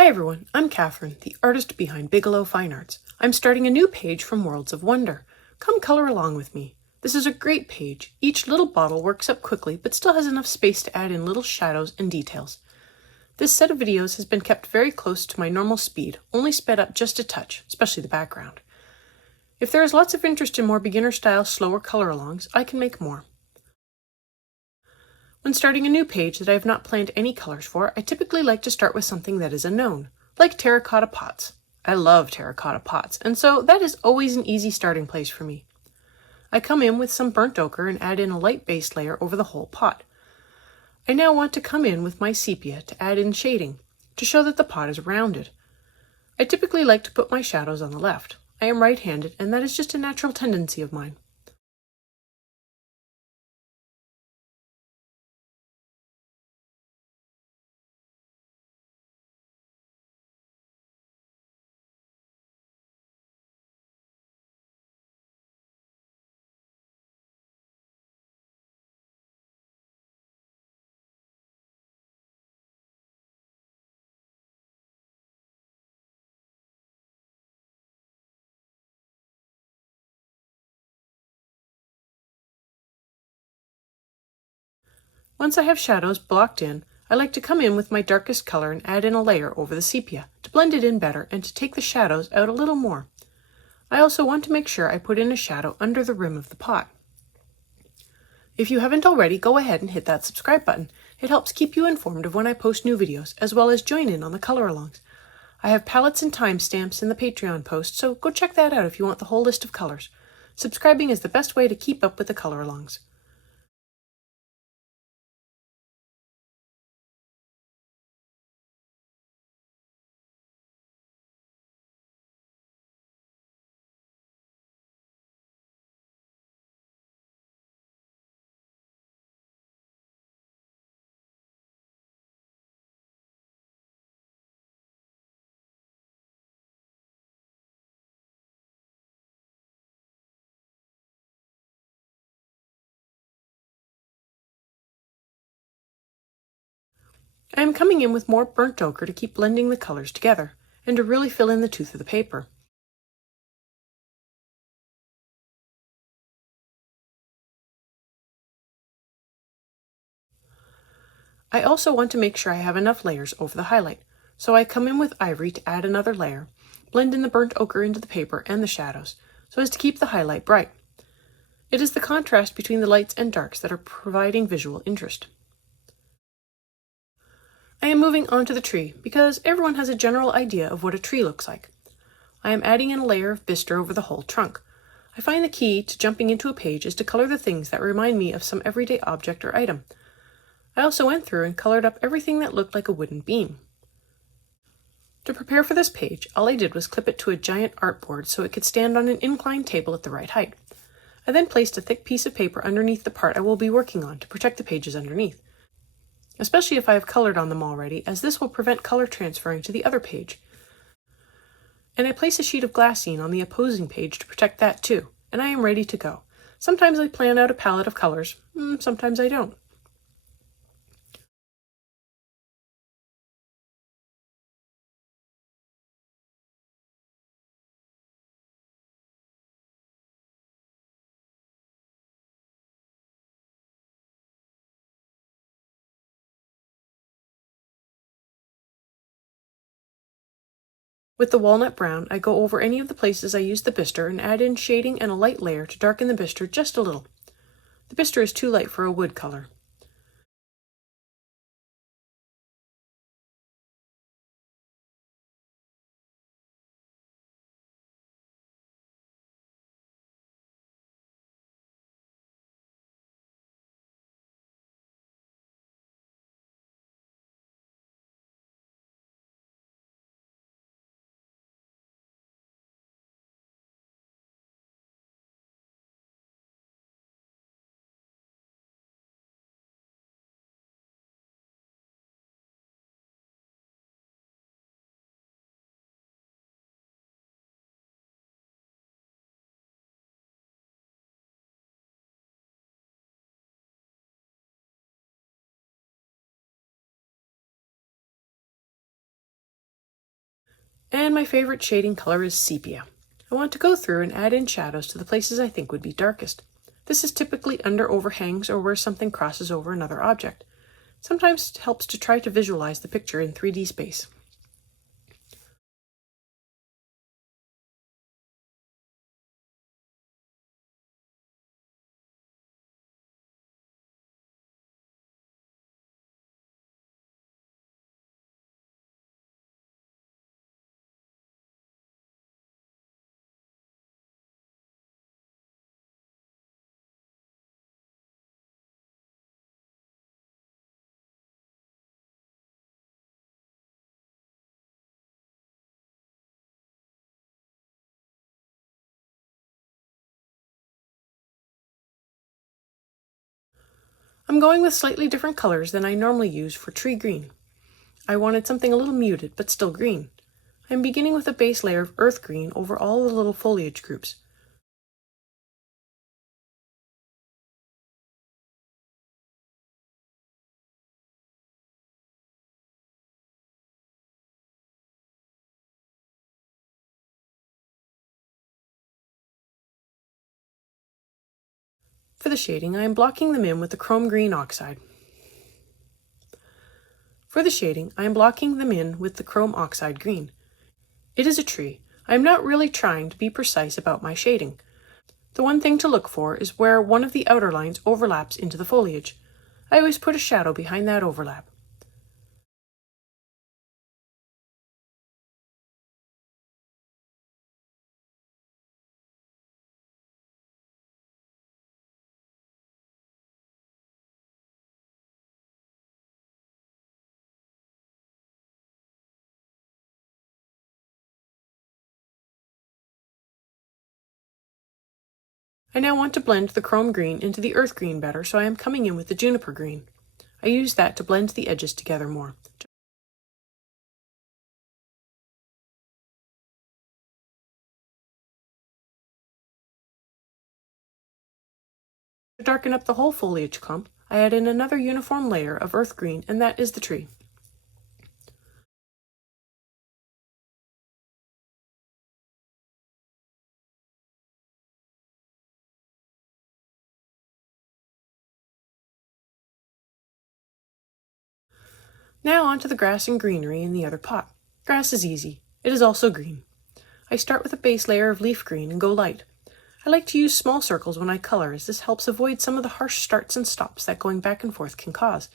Hi everyone, I'm Catherine, the artist behind Bigelow Fine Arts. I'm starting a new page from Worlds of Wonder. Come color along with me. This is a great page. Each little bottle works up quickly, but still has enough space to add in little shadows and details. This set of videos has been kept very close to my normal speed, only sped up just a touch, especially the background. If there is lots of interest in more beginner-style, slower color-alongs, I can make more. When starting a new page that I have not planned any colors for, I typically like to start with something that is unknown, like terracotta pots. I love terracotta pots, and so that is always an easy starting place for me. I come in with some burnt ochre and add in a light base layer over the whole pot. I now want to come in with my sepia to add in shading, to show that the pot is rounded. I typically like to put my shadows on the left. I am right-handed, and that is just a natural tendency of mine. Once I have shadows blocked in, I like to come in with my darkest color and add in a layer over the sepia to blend it in better and to take the shadows out a little more. I also want to make sure I put in a shadow under the rim of the pot. If you haven't already, go ahead and hit that subscribe button. It helps keep you informed of when I post new videos, as well as join in on the color-alongs. I have palettes and timestamps in the Patreon post, so go check that out if you want the whole list of colors. Subscribing is the best way to keep up with the color-alongs. I am coming in with more burnt ochre to keep blending the colors together, and to really fill in the tooth of the paper. I also want to make sure I have enough layers over the highlight, so I come in with ivory to add another layer, blend in the burnt ochre into the paper and the shadows, so as to keep the highlight bright. It is the contrast between the lights and darks that are providing visual interest. I am moving on to the tree, because everyone has a general idea of what a tree looks like. I am adding in a layer of bistre over the whole trunk. I find the key to jumping into a page is to color the things that remind me of some everyday object or item. I also went through and colored up everything that looked like a wooden beam. To prepare for this page, all I did was clip it to a giant artboard so it could stand on an inclined table at the right height. I then placed a thick piece of paper underneath the part I will be working on to protect the pages underneath, especially if I have colored on them already, as this will prevent color transferring to the other page. And I place a sheet of glassine on the opposing page to protect that too, and I am ready to go. Sometimes I plan out a palette of colors, sometimes I don't. With the walnut brown, I go over any of the places I used the bistre and add in shading and a light layer to darken the bistre just a little. The bistre is too light for a wood color. And my favorite shading color is sepia. I want to go through and add in shadows to the places I think would be darkest. This is typically under overhangs or where something crosses over another object. Sometimes it helps to try to visualize the picture in 3D space. I'm going with slightly different colors than I normally use for tree green. I wanted something a little muted, but still green. I'm beginning with a base layer of earth green over all the little foliage groups. For the shading, I am blocking them in with the chrome green oxide. Green. It is a tree. I am not really trying to be precise about my shading. The one thing to look for is where one of the outer lines overlaps into the foliage. I always put a shadow behind that overlap. I now want to blend the chrome green into the earth green better, so I am coming in with the juniper green. I use that to blend the edges together more. To darken up the whole foliage clump, I add in another uniform layer of earth green, and that is the tree. Now onto the grass and greenery in the other pot. Grass is easy. It is also green. I start with a base layer of leaf green and go light. I like to use small circles when I color, as this helps avoid some of the harsh starts and stops that going back and forth can cause.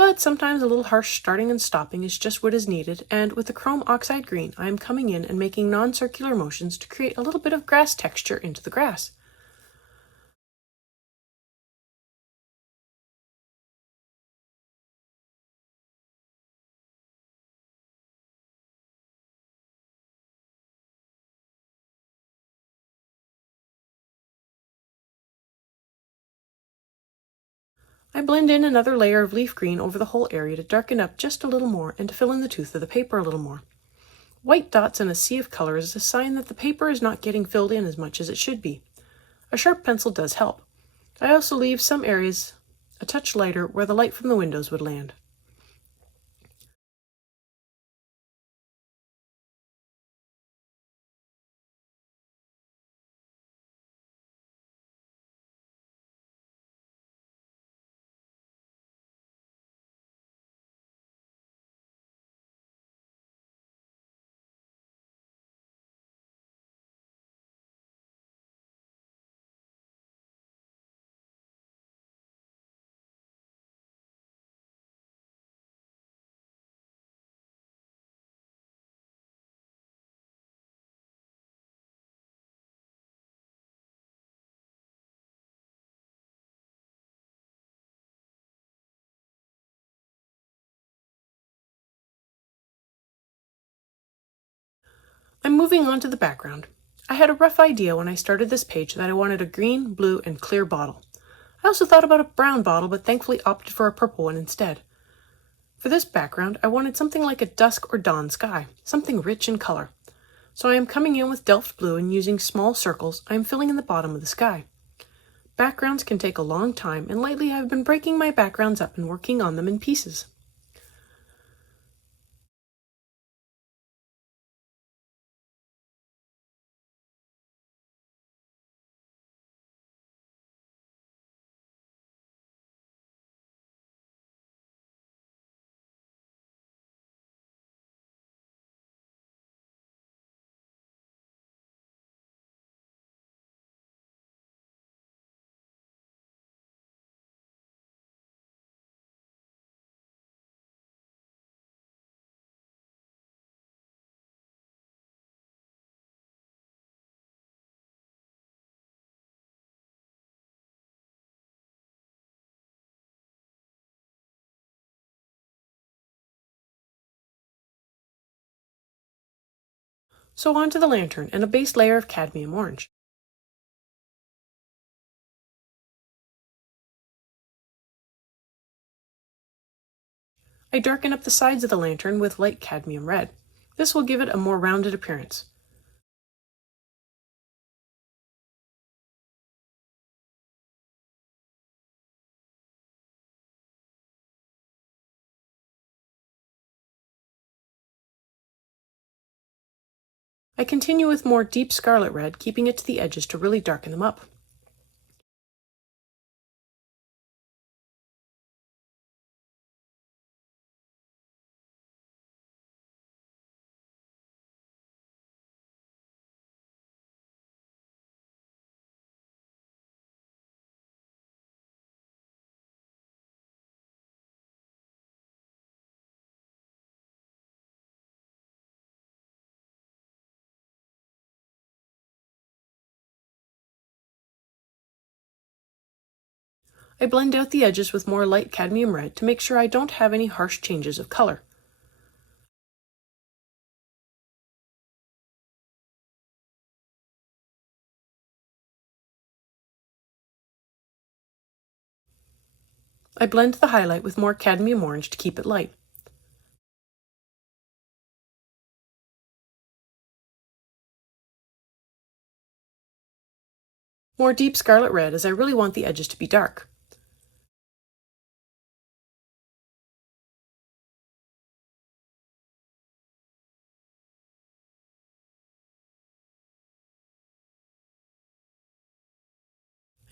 But sometimes a little harsh starting and stopping is just what is needed, and with the chrome oxide green, I am coming in and making non-circular motions to create a little bit of grass texture into the grass. I blend in another layer of leaf green over the whole area to darken up just a little more and to fill in the tooth of the paper a little more. White dots in a sea of color is a sign that the paper is not getting filled in as much as it should be. A sharp pencil does help. I also leave some areas a touch lighter where the light from the windows would land. I'm moving on to the background. I had a rough idea when I started this page that I wanted a green, blue, and clear bottle. I also thought about a brown bottle, but thankfully opted for a purple one instead. For this background, I wanted something like a dusk or dawn sky, something rich in color. So I am coming in with Delft Blue and using small circles, I am filling in the bottom of the sky. Backgrounds can take a long time, and lately I've been breaking my backgrounds up and working on them in pieces. So on to the lantern and a base layer of cadmium orange. I darken up the sides of the lantern with light cadmium red. This will give it a more rounded appearance. I continue with more deep scarlet red, keeping it to the edges to really darken them up. I blend out the edges with more light cadmium red to make sure I don't have any harsh changes of color. I blend the highlight with more cadmium orange to keep it light. More deep scarlet red as I really want the edges to be dark.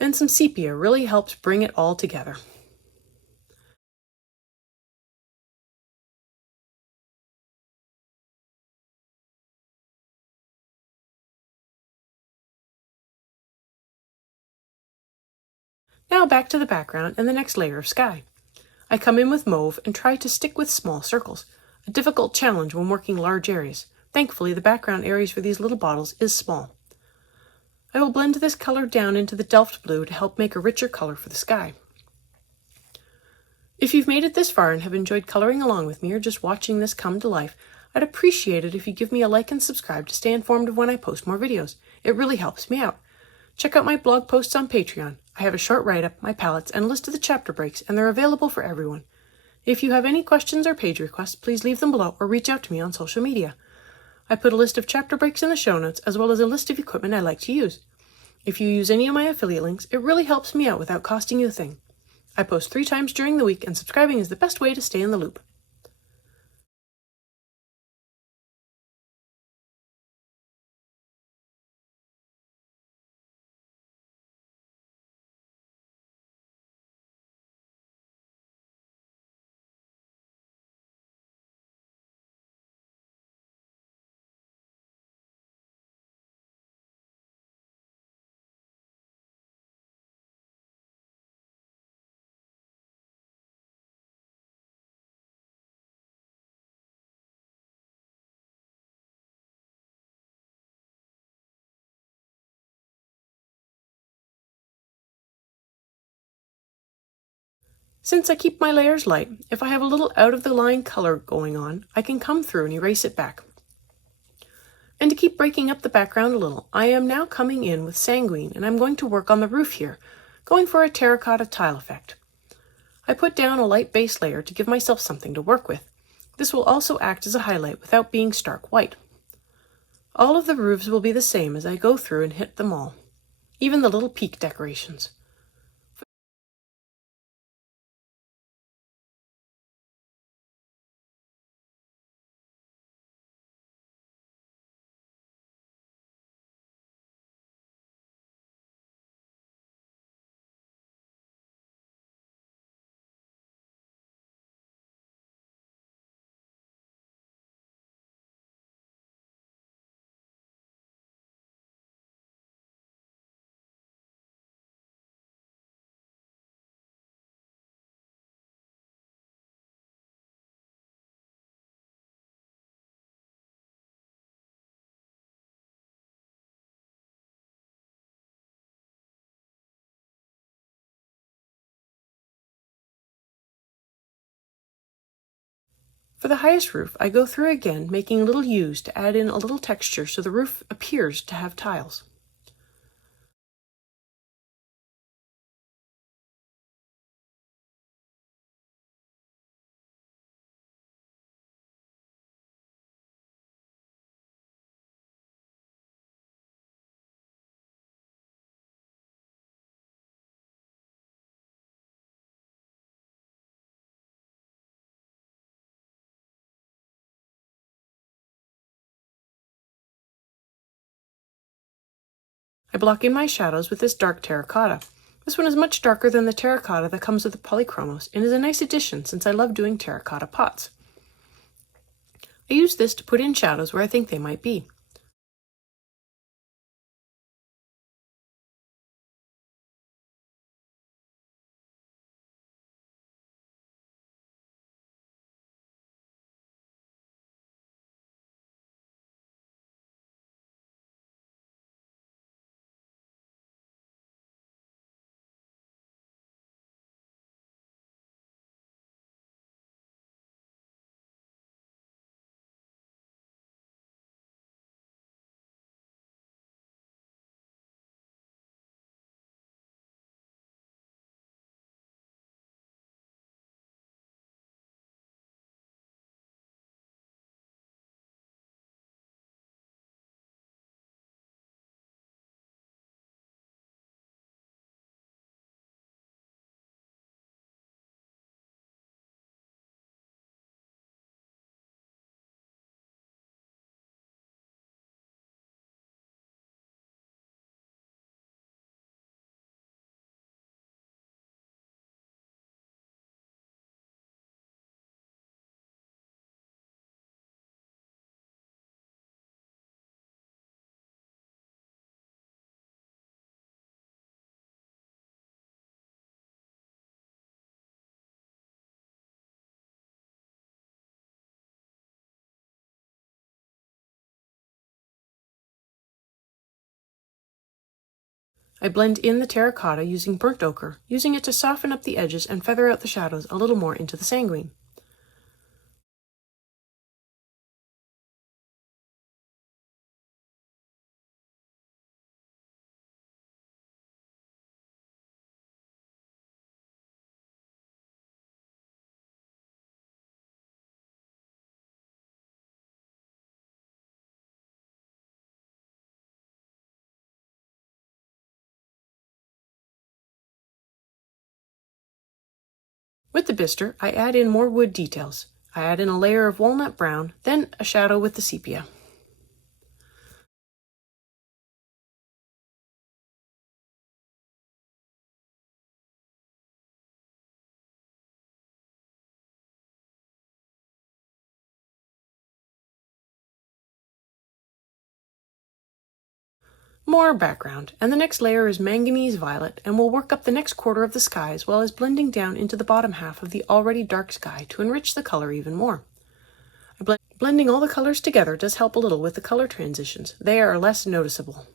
And some sepia really helps bring it all together. Now back to the background and the next layer of sky. I come in with mauve and try to stick with small circles, a difficult challenge when working large areas. Thankfully, the background areas for these little bottles is small. I will blend this color down into the Delft Blue to help make a richer color for the sky. If you've made it this far and have enjoyed coloring along with me or just watching this come to life, I'd appreciate it if you give me a like and subscribe to stay informed of when I post more videos. It really helps me out. Check out my blog posts on Patreon. I have a short write-up, my palettes, and a list of the chapter breaks, and they're available for everyone. If you have any questions or page requests, please leave them below or reach out to me on social media. I put a list of chapter breaks in the show notes, as well as a list of equipment I like to use. If you use any of my affiliate links, it really helps me out without costing you a thing. I post 3 times during the week, and subscribing is the best way to stay in the loop. Since I keep my layers light, if I have a little out of the line color going on, I can come through and erase it back. And to keep breaking up the background a little, I am now coming in with sanguine, and I'm going to work on the roof here, going for a terracotta tile effect. I put down a light base layer to give myself something to work with. This will also act as a highlight without being stark white. All of the roofs will be the same as I go through and hit them all, even the little peak decorations. For the highest roof, I go through again, making little U's to add in a little texture so the roof appears to have tiles. I block in my shadows with this dark terracotta. This one is much darker than the terracotta that comes with the polychromos and is a nice addition since I love doing terracotta pots. I use this to put in shadows where I think they might be. I blend in the terracotta using burnt ochre, using it to soften up the edges and feather out the shadows a little more into the sanguine. With the bistre, I add in more wood details. I add in a layer of walnut brown, then a shadow with the sepia. More background, and the next layer is manganese violet, and we'll work up the next quarter of the sky as well as blending down into the bottom half of the already dark sky to enrich the color even more. Blending all the colors together does help a little with the color transitions. They are less noticeable.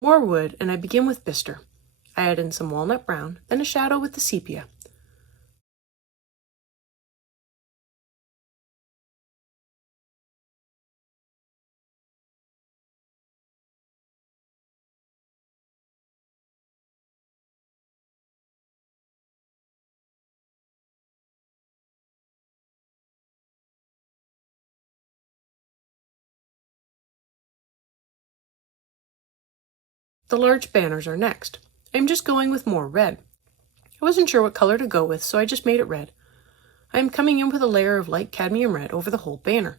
More wood, and I begin with bistre. I add in some walnut brown, then a shadow with the sepia. The large banners are next. I am just going with more red. I wasn't sure what color to go with, so I just made it red. I am coming in with a layer of light cadmium red over the whole banner.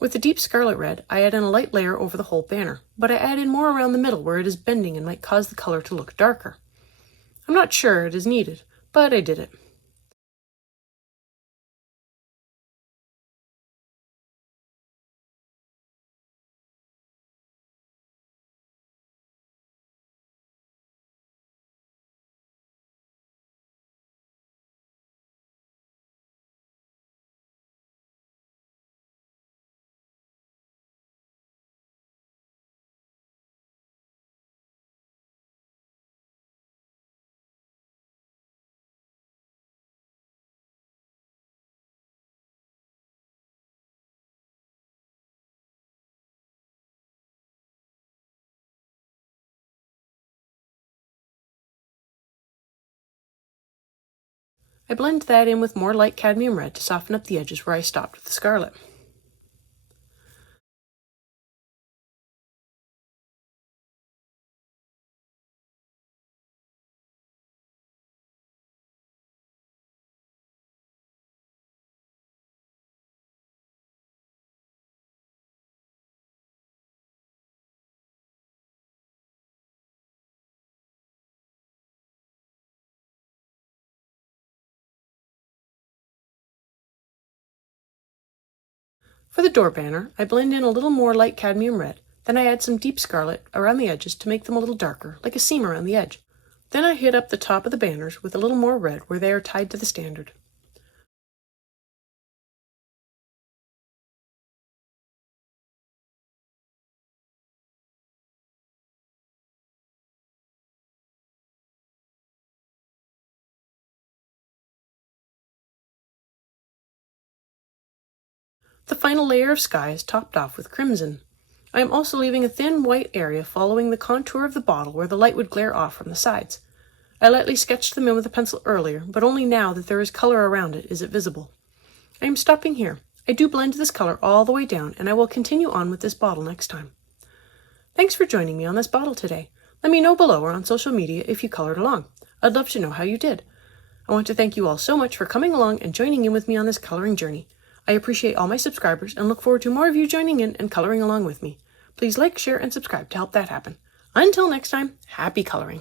With the deep scarlet red, I add in a light layer over the whole banner, but I add in more around the middle where it is bending and might cause the color to look darker. I'm not sure it is needed, but I did it. I blend that in with more light cadmium red to soften up the edges where I stopped with the scarlet. For the door banner, I blend in a little more light cadmium red, then I add some deep scarlet around the edges to make them a little darker, like a seam around the edge. Then I hit up the top of the banners with a little more red where they are tied to the standard. The final layer of sky is topped off with crimson. I am also leaving a thin white area following the contour of the bottle where the light would glare off from the sides. I lightly sketched them in with a pencil earlier, but only now that there is color around it is it visible. I am stopping here. I do blend this color all the way down, and I will continue on with this bottle next time. Thanks for joining me on this bottle today. Let me know below or on social media if you colored along. I'd love to know how you did. I want to thank you all so much for coming along and joining in with me on this coloring journey. I appreciate all my subscribers and look forward to more of you joining in and coloring along with me. Please like, share, and subscribe to help that happen. Until next time, happy coloring!